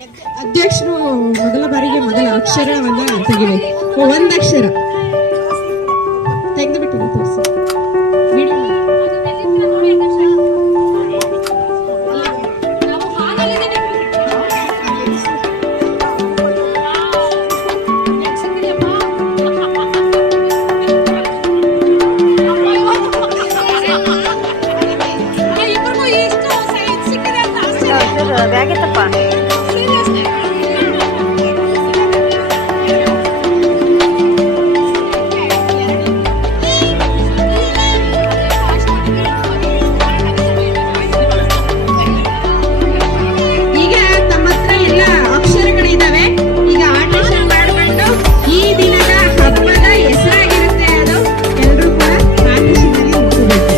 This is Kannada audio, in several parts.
ಅಧ್ಯಕ್ಷರು ಮೊದಲ ಬಾರಿಗೆ ಮೊದಲ ಅಕ್ಷರವನ್ನ ತೆಗಿಬೇಕು. ಒಂದಕ್ಷರ ತೆಗೆದು ಬಿಟ್ಟಿದೆ ತೋರಿಸಿ. ಬ್ಯಾಗಿತ್ತಪ್ಪ. ಈಗ ತಮ್ಮ ಹತ್ರ ಎಲ್ಲ ಅಕ್ಷರಗಳಿದಾವೆ. ಈಗ ಆಟೇಷನ್ ಮಾಡಿಕೊಂಡು ಈ ದಿನದ ಹಬ್ಬದ ಹೆಸರಾಗಿರುತ್ತೆ ಅದು. ಎಲ್ಲರೂ ಕೂಡ ಆಟೇಷನ್ ಅಲ್ಲಿ ನಿಂತ್ಕೋಬೇಕು.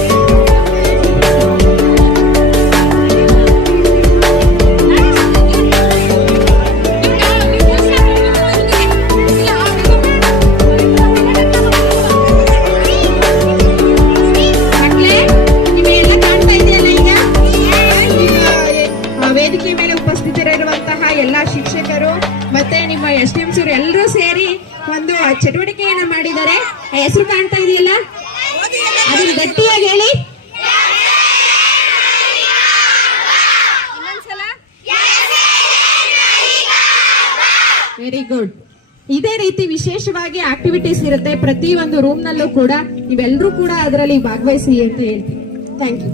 ವೇದಿಕೆ ಮೇಲೆ ಉಪಸ್ಥಿತರಿರುವಂತಹ ಎಲ್ಲಾ ಶಿಕ್ಷಕರು ಮತ್ತೆ ನಿಮ್ಮ SDMC ಎಲ್ಲರೂ ಸೇರಿ ಒಂದು ಚಟುವಟಿಕೆಯನ್ನ ಮಾಡಿದ್ದಾರೆ. ಹೆಸರು ಕಾಣ್ತಾ ಇದೆಯಲ್ಲ, ಅದನ್ನ ಗಟ್ಟಿಯಾಗಿ ಹೇಳಿ. Very good. ಇದೇ ರೀತಿ ವಿಶೇಷವಾಗಿ ಆಕ್ಟಿವಿಟೀಸ್ ಇರುತ್ತೆ ಪ್ರತಿ ಒಂದು ರೂಮ್ ನಲ್ಲೂ ಕೂಡ. ನೀವೆಲ್ಲರೂ ಕೂಡ ಅದರಲ್ಲಿ ಭಾಗವಹಿಸಿ ಅಂತ ಹೇಳ್ತೀನಿ. Thank you.